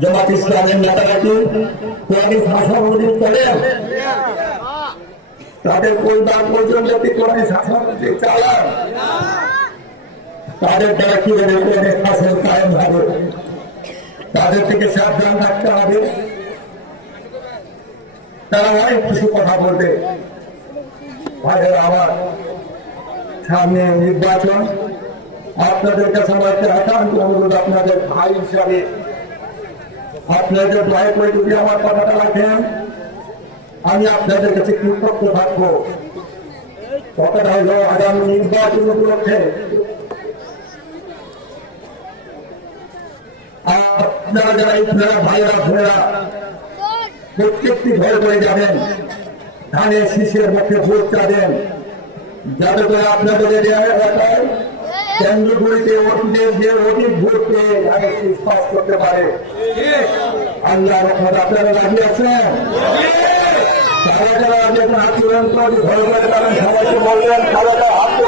জামাত ইসলামের নেতারাকে কোরআনী ভাষা অনুযায়ী করেন তাদের পরিবার পর্যন্ত শাসন চালান তাদের দ্বারা কি হবে শাসন কায়েম হবে, তাদের থেকে সাবধান থাকতে হবে। তারা অনেক কিছু কথা বলবে। ভাইয়ের, আমার সামনে নির্বাচন। আপনাদের কাছে আমার একটা একান্ত অনুরোধ, আপনাদের ভাই হিসাবে আপনাদের দয়া করে যদি আমার কথাটা রাখেন, আমি আপনাদের কাছে কৃতজ্ঞ থাকব। কথাটা হলো, আগামী নির্বাচন উপলক্ষে আপনারা যারা ইসলাম ভাইয়েরা, বোনেরা, প্রত্যেকটি ঘরে করে যাবেন, ধানের শীষের মুখে ভোট চাবেন, যাতে করে আপনাদের এলাকায় কেন্দ্রগুলিতে অতীতের যে অতীত ভোটকে আগে স্পষ্ট করতে পারে। আমরা রহমত আপনারা রাজি আছেন যারা যারা যখন আন্দোলন করি ঘরে ঘরে তারা সবাইকে সবাইকে হাত